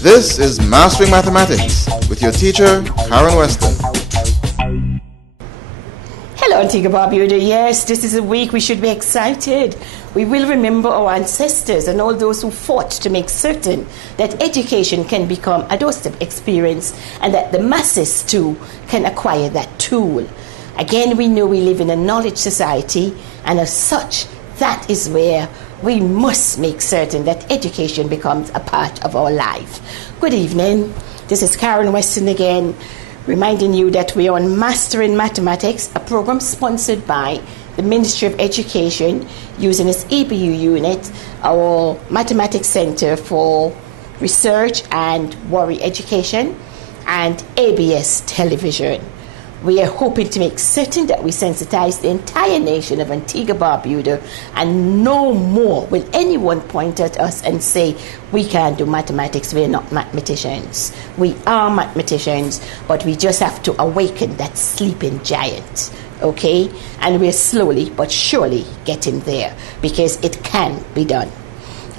This is Mastering Mathematics with your teacher, Karen Weston. Hello, Antigua Barbuda. Yes, this is a week we should be excited. We will remember our ancestors and all those who fought to make certain that education can become a doorstep experience and that the masses too can acquire that tool. Again, we know we live in a knowledge society, and as such, that is where we must make certain that education becomes a part of our life. Good evening. This is Karen Weston again, reminding you that we are on Mastering Mathematics, a program sponsored by the Ministry of Education, using its EBU unit, our Mathematics Center for Research and Worry Education, and ABS Television. We are hoping to make certain that we sensitize the entire nation of Antigua Barbuda, and no more will anyone point at us and say we can't do mathematics, we're not mathematicians. We are mathematicians, but we just have to awaken that sleeping giant, okay? And we're slowly but surely getting there, because it can be done.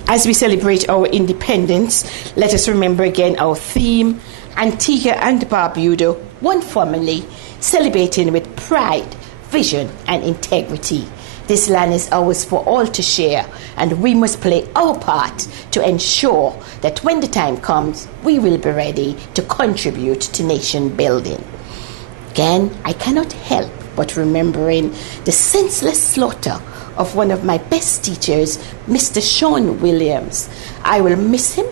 As we celebrate our independence, let us remember again our theme, Antigua and Barbuda, one family, celebrating with pride, vision, and integrity. This land is ours for all to share, and we must play our part to ensure that when the time comes, we will be ready to contribute to nation building. Again, I cannot help but remembering the senseless slaughter of one of my best teachers, Mr. Sean Williams. I will miss him,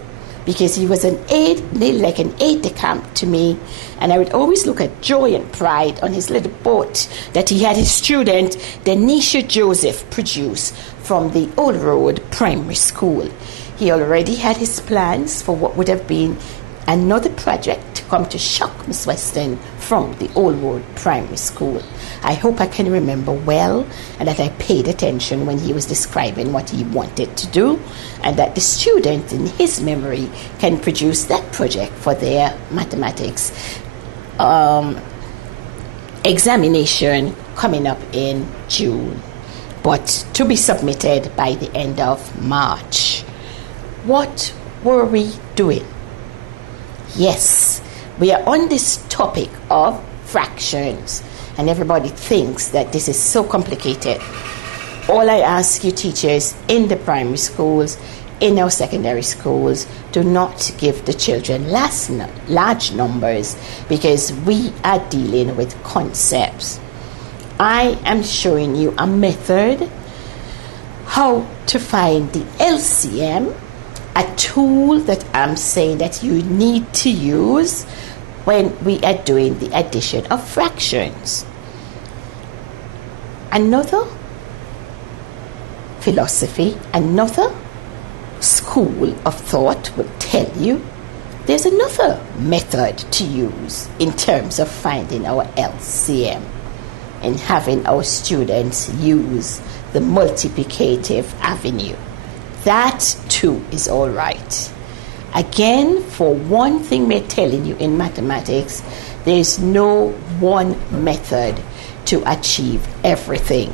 because he was an aide, nearly like an aide-de-camp to me, and I would always look at joy and pride on his little boat that he had his student, Denisha Joseph, produce from the Old Road Primary School. He already had his plans for what would have been another project to come to shock Miss Weston from the Old Road Primary School. I hope I can remember well, and that I paid attention when he was describing what he wanted to do, and that the student in his memory can produce that project for their mathematics examination coming up in June, but to be submitted by the end of March. What were we doing? Yes, we are on this topic of fractions, and everybody thinks that this is so complicated. All I ask you teachers in the primary schools, in our secondary schools, do not give the children large numbers, because we are dealing with concepts. I am showing you a method how to find the LCM, a tool that I'm saying that you need to use when we are doing the addition of fractions. Another philosophy, another school of thought will tell you there's another method to use in terms of finding our LCM and having our students use the multiplicative avenue. That too is all right. Again, for one thing we're telling you in mathematics, there's no one method to achieve everything.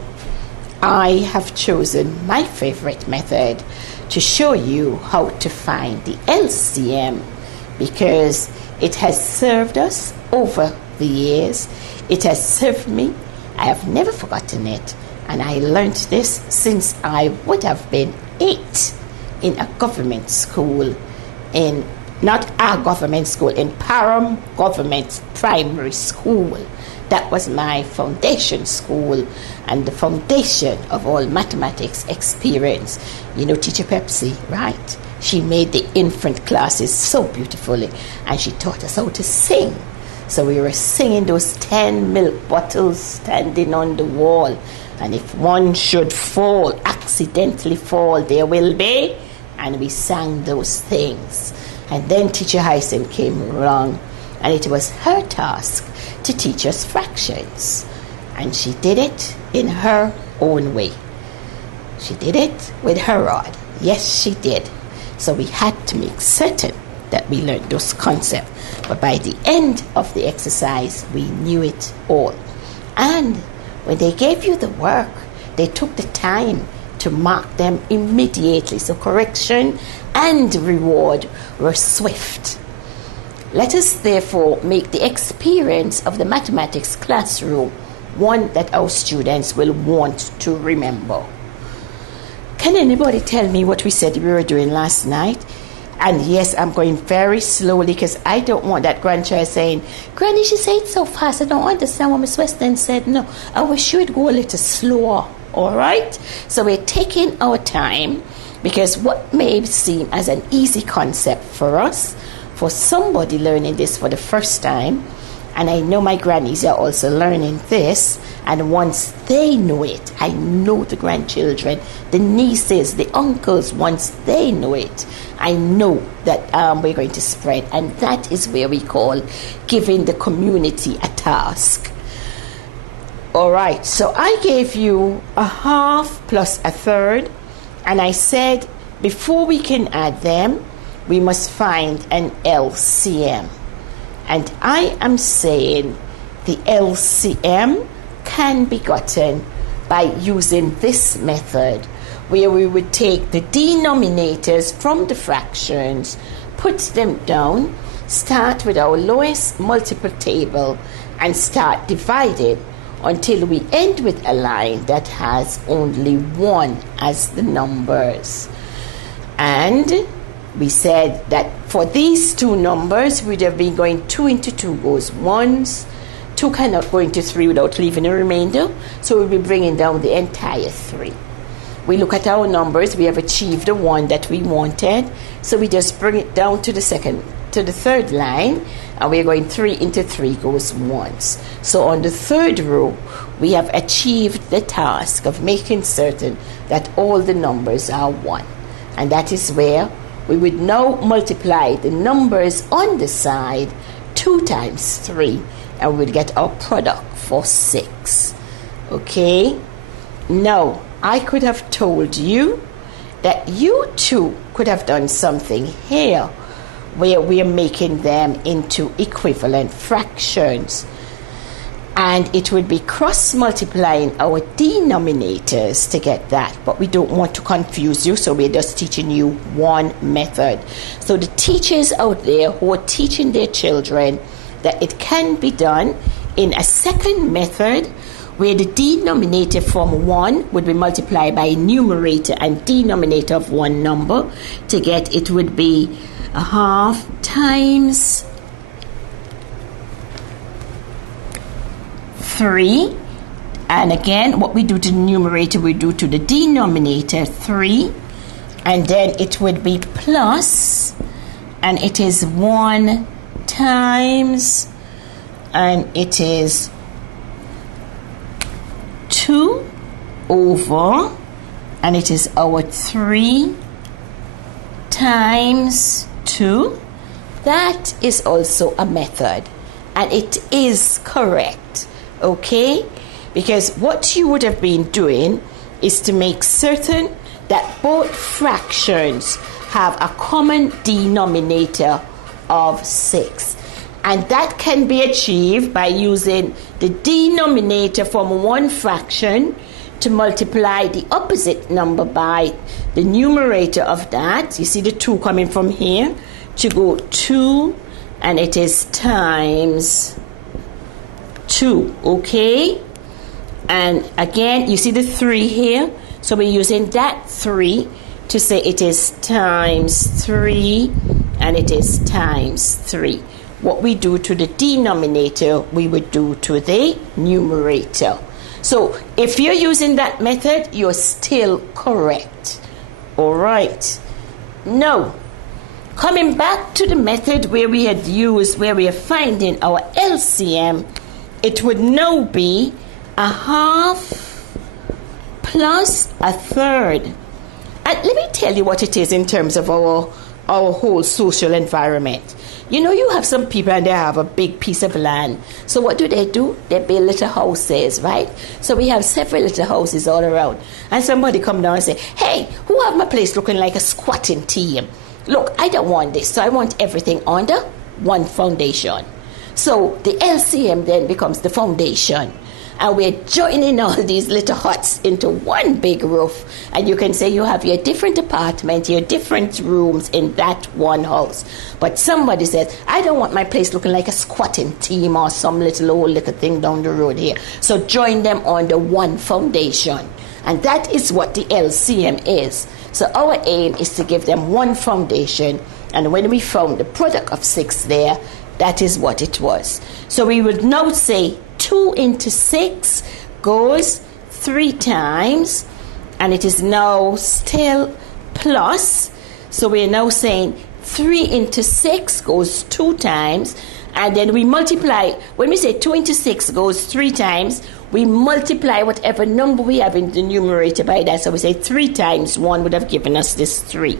I have chosen my favorite method to show you how to find the LCM, because it has served us over the years. It has served me. I have never forgotten it, and I learned this since I would have been 8 in a government school, in not our government school, in Parham Government Primary School. That was my foundation school and the foundation of all mathematics experience. You know Teacher Pepsi, right? She made the infant classes so beautifully, and she taught us how to sing. So we were singing those 10 milk bottles standing on the wall. And if one should fall, accidentally fall, there will be. And we sang those things. And then Teacher Hyson came along, and it was her task to teach us fractions. And she did it in her own way. She did it with her rod. Yes, she did. So we had to make certain that we learned those concepts. But by the end of the exercise, we knew it all. And when they gave you the work, they took the time to mark them immediately. So correction and reward were swift. Let us therefore make the experience of the mathematics classroom one that our students will want to remember. Can anybody tell me what we said we were doing last night? And yes, I'm going very slowly because I don't want that grandchild saying, Granny, she said it so fast, I don't understand what Miss Weston said. No, I wish you would go a little slower, all right? So we're taking our time because what may seem as an easy concept for us, for somebody learning this for the first time, and I know my grannies are also learning this, and once they know it, I know the grandchildren, the nieces, the uncles, once they know it, I know that we're going to spread. And that is where we call giving the community a task. All right, so I gave you a half plus a third, and I said before we can add them, we must find an LCM. And I am saying the LCM can be gotten by using this method, where we would take the denominators from the fractions, put them down, start with our lowest multiple table, and start dividing until we end with a line that has only 1 as the numbers. And we said that for these two numbers, we'd have been going 2 into 2 goes ones. 2 cannot go into 3 without leaving a remainder, so we'll be bringing down the entire 3. We look at our numbers, we have achieved the 1 that we wanted, so we just bring it down to the third line, and we're going 3 into 3 goes ones. So on the third row, we have achieved the task of making certain that all the numbers are 1. And that is where we would now multiply the numbers on the side 2 times 3, and we'd get our product for 6. Okay? Now, I could have told you that you too could have done something here where we are making them into equivalent fractions. And it would be cross-multiplying our denominators to get that. But we don't want to confuse you, so we're just teaching you one method. So the teachers out there who are teaching their children that it can be done in a second method, where the denominator from 1 would be multiplied by a numerator and denominator of one number. To get it would be a half times 3, and again what we do to the numerator we do to the denominator 3, and then it would be plus, and it is 1 times, and it is 2 over, and it is our 3 times 2. That is also a method, and it is correct. Okay? Because what you would have been doing is to make certain that both fractions have a common denominator of 6. And that can be achieved by using the denominator from one fraction to multiply the opposite number by the numerator of that. You see the 2 coming from here to go 2, and it is times 2, okay? And again, you see the 3 here, so we're using that 3 to say it is times 3, and it is times 3. What we do to the denominator, we would do to the numerator. So if you're using that method, you're still correct. All right. Now, coming back to the method where we had used, where we are finding our LCM, it would now be a half plus a third. And let me tell you what it is in terms of our whole social environment. You know, you have some people and they have a big piece of land. So what do? They build little houses, right? So we have several little houses all around. And somebody come down and say, hey, who have my place looking like a squatting team? Look, I don't want this. So I want everything under one foundation. So the LCM then becomes the foundation. And we're joining all these little huts into one big roof. And you can say you have your different apartment, your different rooms in that one house. But somebody says, I don't want my place looking like a squatting team or some little old little thing down the road here. So join them under one foundation. And that is what the LCM is. So our aim is to give them one foundation. And when we found the product of 6 there, that is what it was. So we would now say 2 into 6 goes 3 times. And it is now still plus. So we're now saying 3 into 6 goes 2 times. And then we multiply. When we say 2 into 6 goes 3 times, we multiply whatever number we have in the numerator by that. So we say 3 times 1 would have given us this 3.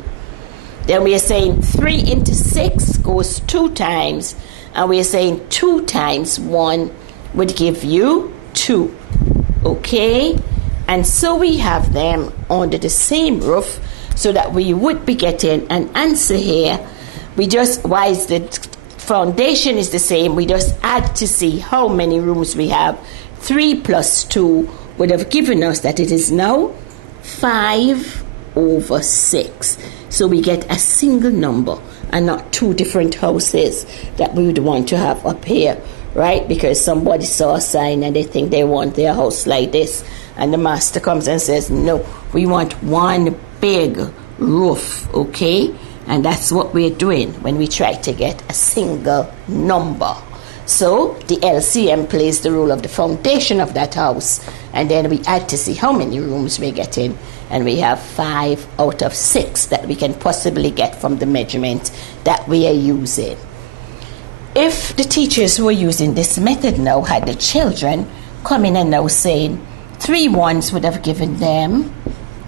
Then we are saying 3 into 6 goes 2 times. And we are saying 2 times 1 would give you 2. Okay? And so we have them under the same roof so that we would be getting an answer here. We just, why is the foundation is the same, we just add to see how many rooms we have. 3 plus 2 would have given us that it is now 5/6. So we get a single number and not 2 different houses that we would want to have up here, right? Because somebody saw a sign and they think they want their house like this. And the master comes and says, no, we want one big roof, okay? And that's what we're doing when we try to get a single number. So the LCM plays the role of the foundation of that house. And then we add to see how many rooms we're getting. And we have 5/6 that we can possibly get from the measurement that we are using. If the teachers who are using this method now had the children coming and now saying 3 ones would have given them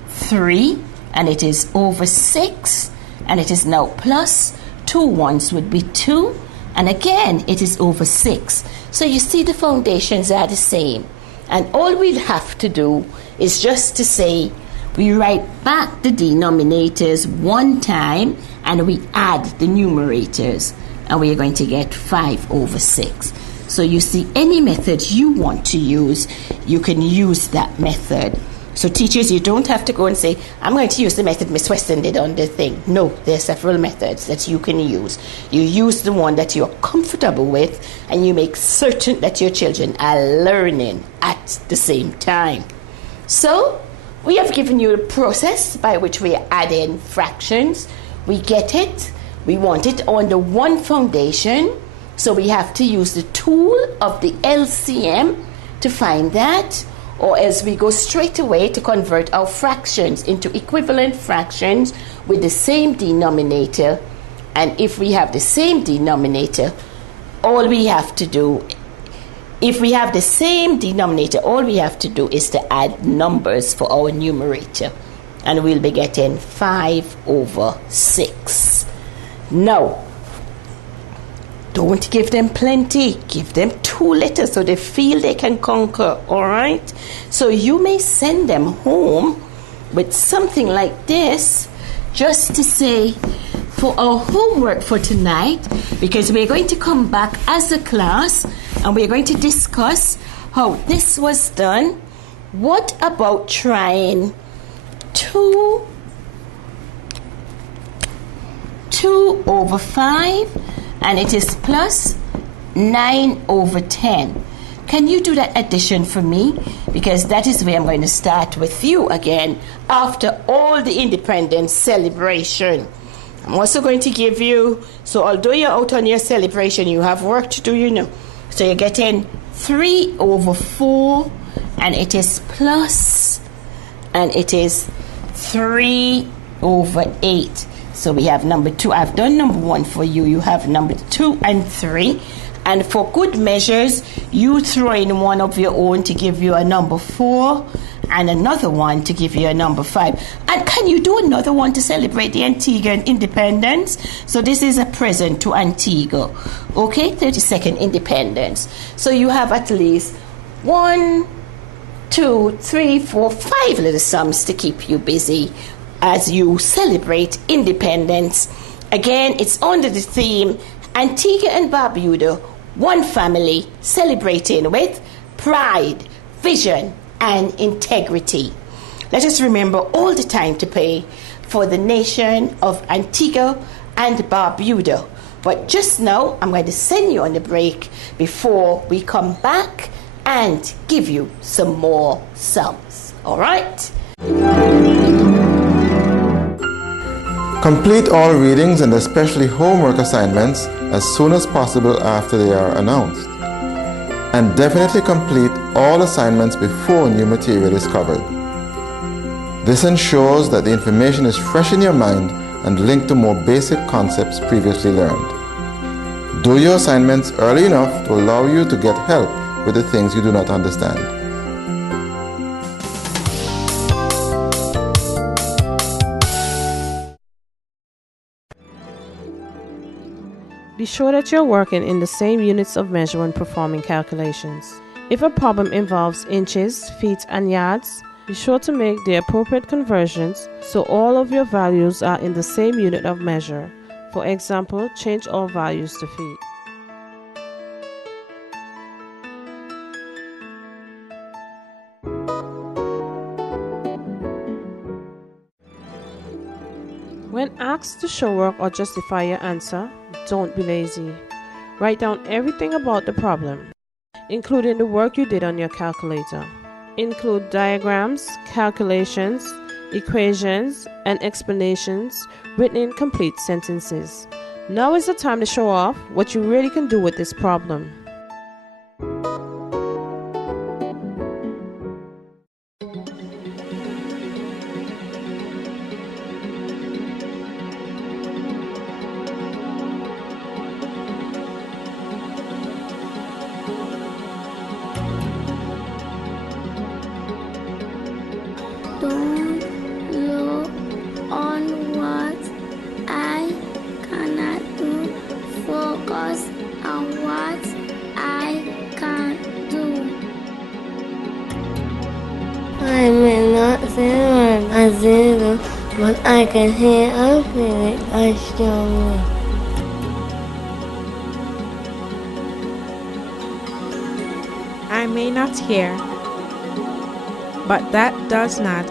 3, and it is over 6, and it is now plus 2 ones would be 2, and again it is over 6. So you see the foundations are the same, and all we'll have to do is just to say we write back the denominators one time and we add the numerators, and we are going to get 5/6. So you see, any method you want to use, you can use that method. So teachers, you don't have to go and say, I'm going to use the method Miss Weston did on the thing. No, there are several methods that you can use. You use the one that you're comfortable with, and you make certain that your children are learning at the same time. So we have given you the process by which we are adding fractions. We get it. We want it under one foundation. So we have to use the tool of the LCM to find that, or else we go straight away to convert our fractions into equivalent fractions with the same denominator. And if we have the same denominator, all we have to do, if we have the same denominator, all we have to do is to add numbers for our numerator. And we'll be getting 5/6. Now, don't give them plenty. Give them 2 letters so they feel they can conquer, all right? So you may send them home with something like this, just to say, for our homework for tonight, because we're going to come back as a class and we're going to discuss how this was done. What about trying 2/5, and it is plus 9/10. Can you do that addition for me? Because that is where I'm going to start with you again after all the independence celebration. I'm also going to give you, so although you're out on your celebration, you have work to do, you know. So you're getting 3/4, and it is plus, and it is 3/8. So we have number 2. I've done number 1 for you. You have number 2 and 3. And for good measures, you throw in one of your own to give you a number 4 and another one to give you a number 5. And can you do another one to celebrate the Antiguan independence? So this is a present to Antigua. Okay, 32nd independence. So you have at least 1, 2, 3, 4, 5 little sums to keep you busy as you celebrate independence. Again, it's under the theme Antigua and Barbuda, one family celebrating with pride, vision, and integrity. Let us remember all the time to pray for the nation of Antigua and Barbuda. But just now, I'm going to send you on a break before we come back and give you some more songs. All right? Complete all readings and especially homework assignments as soon as possible after they are announced. And definitely complete all assignments before new material is covered. This ensures that the information is fresh in your mind and linked to more basic concepts previously learned. Do your assignments early enough to allow you to get help with the things you do not understand. Be sure that you're working in the same units of measure when performing calculations. If a problem involves inches, feet, and yards, be sure to make the appropriate conversions so all of your values are in the same unit of measure. For example, change all values to feet. When asked to show work or justify your answer, don't be lazy. Write down everything about the problem, including the work you did on your calculator. Include diagrams, calculations, equations, and explanations written in complete sentences. Now is the time to show off what you really can do with this problem. Don't look on what I cannot do. Focus on what I can do. I may not say what I do, but I can hear and feel it as strongly. I may not hear, but that does not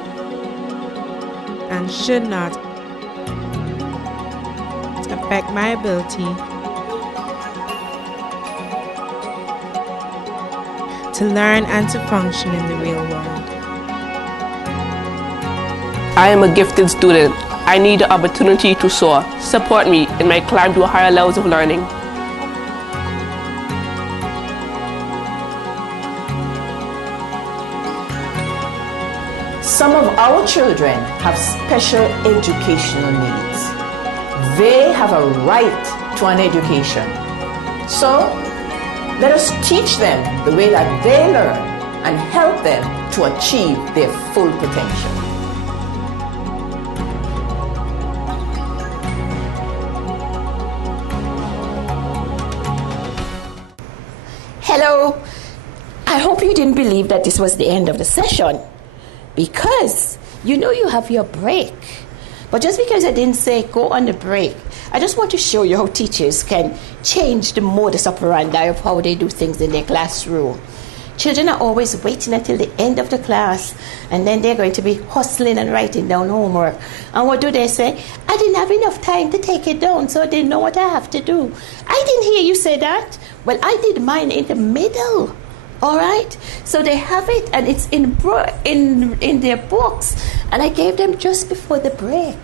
and should not affect my ability to learn and to function in the real world. I am a gifted student. I need the opportunity to soar. Support me in my climb to higher levels of learning. Some of our children have special educational needs. They have a right to an education. So let us teach them the way that they learn and help them to achieve their full potential. Hello. I hope you didn't believe that this was the end of the session, because you know you have your break. But just because I didn't say go on the break, I just want to show you how teachers can change the modus operandi of how they do things in their classroom. Children are always waiting until the end of the class, and then they're going to be hustling and writing down homework. And what do they say? I didn't have enough time to take it down, so I didn't know what I have to do. I didn't hear you say that. Well, I did mine in the middle. All right, so they have it, and it's in their books, and I gave them just before the break,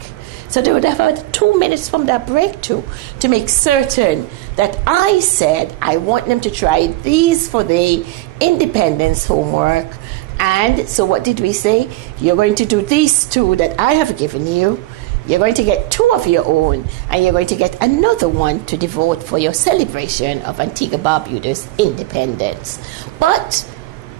so they would have had 2 minutes from that break to make certain that I said I want them to try these for the independence homework. And so what did we say? You're going to do these two that I have given you. You're going to get 2 of your own, and you're going to get another one to devote for your celebration of Antigua Barbuda's independence. But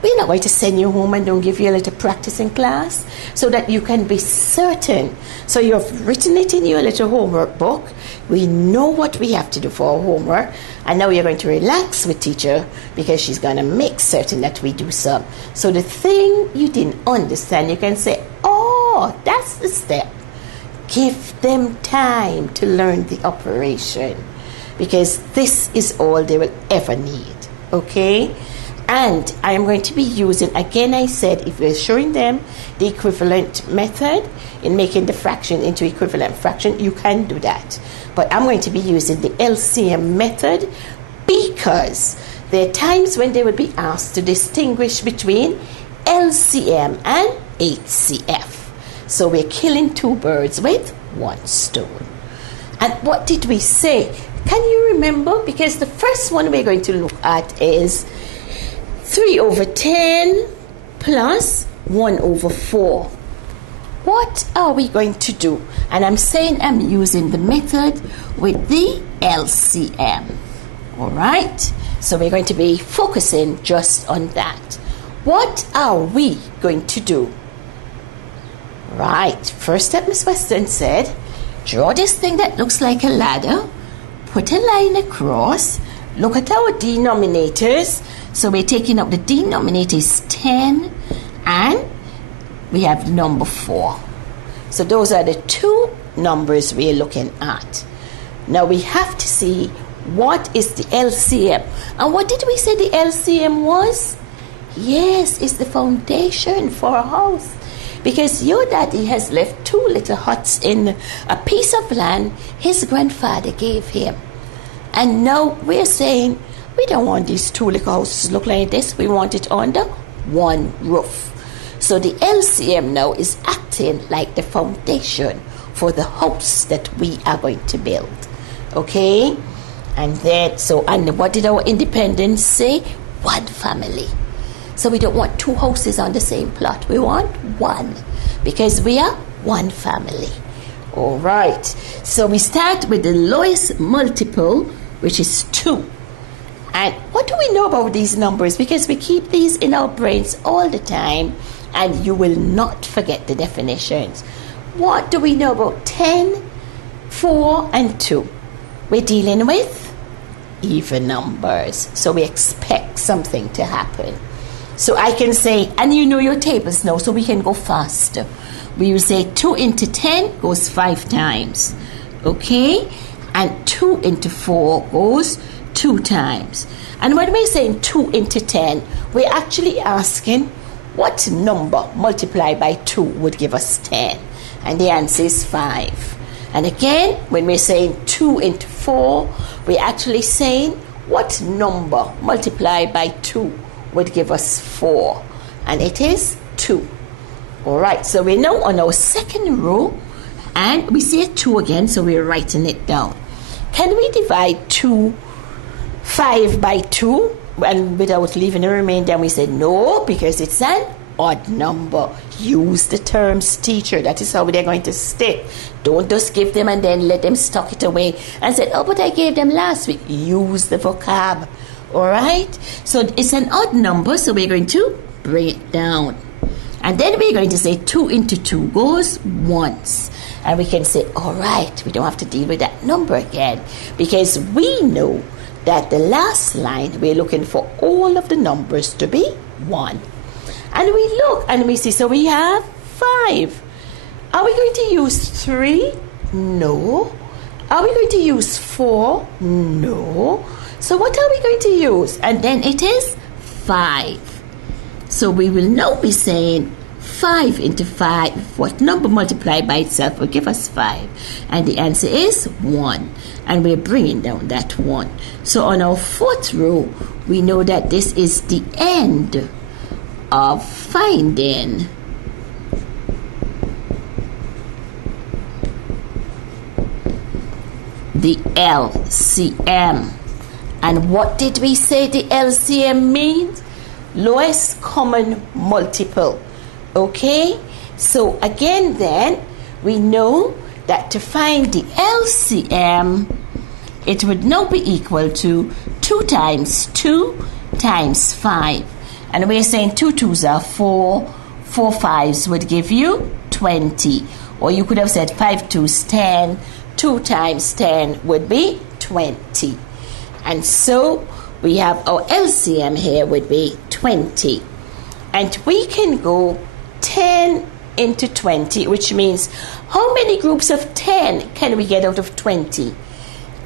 we're not going to send you home and don't give you a little practicing class so that you can be certain. So you've written it in your little homework book. We know what we have to do for our homework, and now you're going to relax with teacher because she's going to make certain that we do some. So the thing you didn't understand, you can say, oh, that's the step. Give them time to learn the operation, because this is all they will ever need, okay? And I am going to be using, again I said, if we're showing them the equivalent method in making the fraction into equivalent fraction, you can do that. But I'm going to be using the LCM method because there are times when they would be asked to distinguish between LCM and HCF. So we're killing two birds with one stone. And what did we say? Can you remember? Because the first one we're going to look at is 3 over 10 plus 1 over 4. What are we going to do? And I'm saying I'm using the method with the LCM. All right? So we're going to be focusing just on that. What are we going to do? Right. First step, Miss Weston said, draw this thing that looks like a ladder, put a line across, look at our denominators. So we're taking up the denominator is 10 and we have number 4. So those are the two numbers we're looking at. Now we have to see what is the LCM. And what did we say the LCM was? Yes, it's the foundation for a house. Because your daddy has left 2 little huts in a piece of land his grandfather gave him. And now we're saying, we don't want these 2 little houses to look like this. We want it under one roof. So the LCM now is acting like the foundation for the house that we are going to build. Okay? And then, and what did our independence say? One family. So we don't want 2 houses on the same plot. We want one because we are one family. All right. So we start with the lowest multiple, which is 2. And what do we know about these numbers? Because we keep these in our brains all the time and you will not forget the definitions. What do we know about 10, 4, and 2? We're dealing with even numbers. So we expect something to happen. So I can say, and you know your tables now, so we can go faster. We will say 2 into 10 goes 5 times. Okay? And 2 into 4 goes 2 times. And when we're saying 2 into 10, we're actually asking what number multiplied by 2 would give us 10. And the answer is 5. And again, when we're saying 2 into 4, we're actually saying what number multiplied by 2 would give us 4. And it is 2. All right, so we're now on our second row. And we see 2 again, so we're writing it down. Can we divide 5 by 2 and without leaving a remainder? And we say no, because it's an odd number. Use the terms teacher. That is how they're going to stick. Don't just give them and then let them stock it away and say, oh, but I gave them last week. Use the vocab. All right? So it's an odd number, so we're going to bring it down. And then we're going to say 2 into 2 goes once. And we can say, all right, we don't have to deal with that number again because we know that the last line we're looking for all of the numbers to be 1. And we look and we see, so we have 5. Are we going to use 3? No. Are we going to use 4? No. So what are we going to use? And then it is 5. So we will now be saying 5 into 5. What number multiplied by itself will give us 5? And the answer is 1. And we're bringing down that 1. So on our 4th row, we know that this is the end of finding the LCM. And what did we say the LCM means? Lowest common multiple. Okay? So again then, we know that to find the LCM, it would now be equal to 2 times 2 times 5. And we're saying 2 2s are 4, 4 5s would give you 20. Or you could have said 5 2s 10, 2 times 10 would be 20. And so we have our LCM here would be 20. And we can go 10 into 20, which means how many groups of 10 can we get out of 20?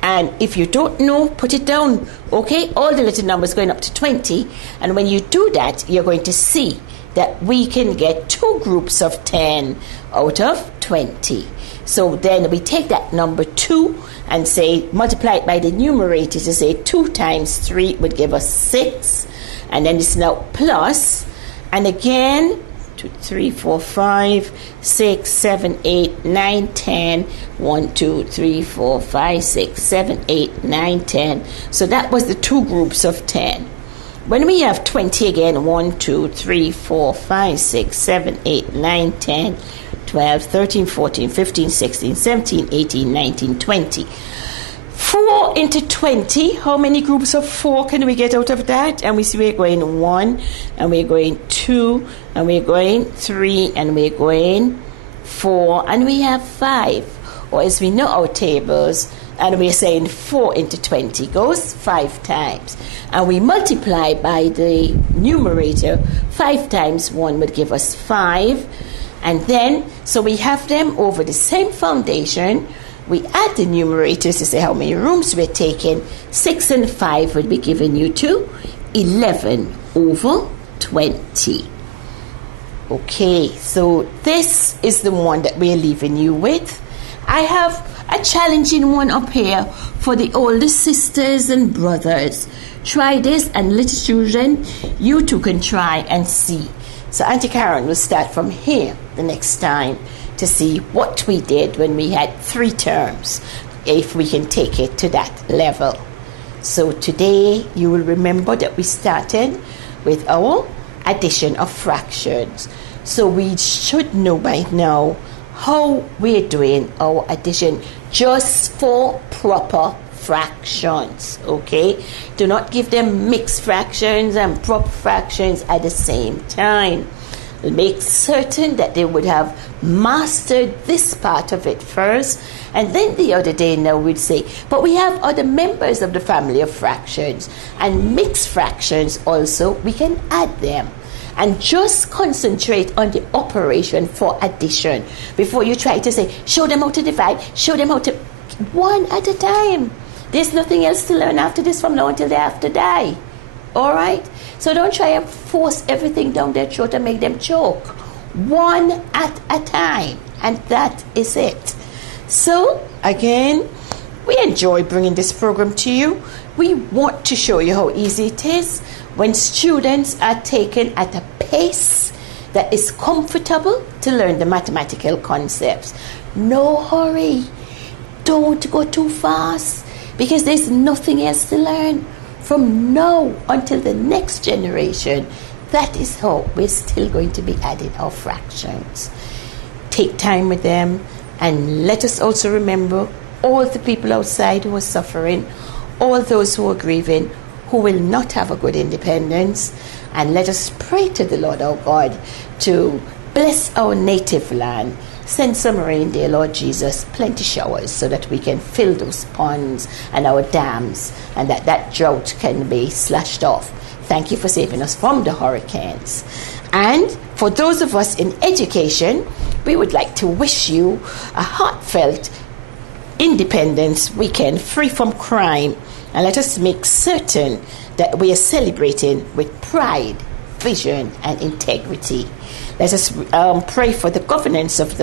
And if you don't know, put it down, okay? All the little numbers going up to 20. And when you do that, you're going to see that we can get 2 groups of 10 out of 20. So then we take that number 2 and say, multiply it by the numerator to say 2 times 3 would give us 6. And then it's now plus. And again, 2, 3, 4, 5, 6, 7, 8, 9, 10. 1, 2, 3, 4, 5, 6, 7, 8, 9, 10. So that was the 2 groups of 10. When we have 20 again, 1, 2, 3, 4, 5, 6, 7, 8, 9, 10, 12, 13, 14, 15, 16, 17, 18, 19, 20. 4 into 20, how many groups of 4 can we get out of that? And we see we're going 1, and we're going 2, and we're going 3, and we're going 4, and we have 5. Or as we know our tables, and we're saying 4 into 20 goes 5 times. And we multiply by the numerator. 5 times 1 would give us 5. And then, so we have them over the same foundation. We add the numerators to say how many rooms we're taking. 6 and 5 would be giving you to 11 over 20. Okay, so this is the one that we're leaving you with. I have a challenging one up here for the older sisters and brothers. Try this, and little children, you too can try and see. So Auntie Karen will start from here the next time to see what we did when we had 3 terms, if we can take it to that level. So today you will remember that we started with our addition of fractions. So we should know by now how we're doing our addition just for proper fractions, okay? Do not give them mixed fractions and proper fractions at the same time. Make certain that they would have mastered this part of it first, and then the other day now we'd say, but we have other members of the family of fractions, and mixed fractions also, we can add them. And just concentrate on the operation for addition before you try to say, show them how to divide, show them how to, one at a time. There's nothing else to learn after this from now until they have to die. All right? So don't try and force everything down their throat and make them choke. One at a time. And that is it. So, again, we enjoy bringing this program to you. We want to show you how easy it is when students are taken at a pace that is comfortable to learn the mathematical concepts. No hurry. Don't go too fast, because there's nothing else to learn from now until the next generation. That is how we're still going to be adding our fractions. Take time with them, and let us also remember all the people outside who are suffering, all those who are grieving, who will not have a good independence. And let us pray to the Lord our God to bless our native land. Send some rain, dear Lord Jesus, plenty showers, so that we can fill those ponds and our dams, and that drought can be slashed off. Thank you for saving us from the hurricanes. And for those of us in education, we would like to wish you a heartfelt Independence Weekend free from crime. And let us make certain that we are celebrating with pride, vision, and integrity. Let us pray for the governance of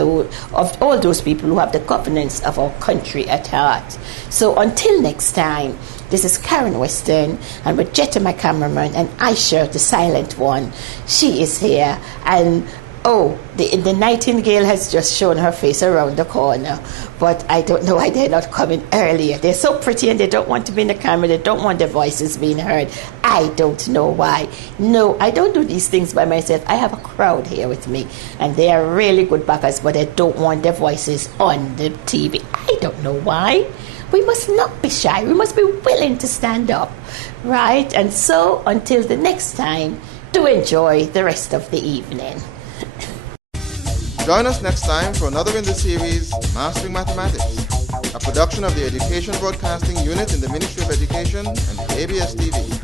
all those people who have the governance of our country at heart. So until next time, this is Karen Weston, and with Jetta, my cameraman, and Aisha, the silent one. She is here, and the nightingale has just shown her face around the corner, but I don't know why they're not coming earlier. They're so pretty, and they don't want to be in the camera. They don't want their voices being heard. I don't know why. No, I don't do these things by myself. I have a crowd here with me, and they are really good backers, but I don't want their voices on the TV. I don't know why. We must not be shy. We must be willing to stand up, right? And so, until the next time, do enjoy the rest of the evening. Join us next time for another in the series, Mastering Mathematics, a production of the Education Broadcasting Unit in the Ministry of Education and ABS TV.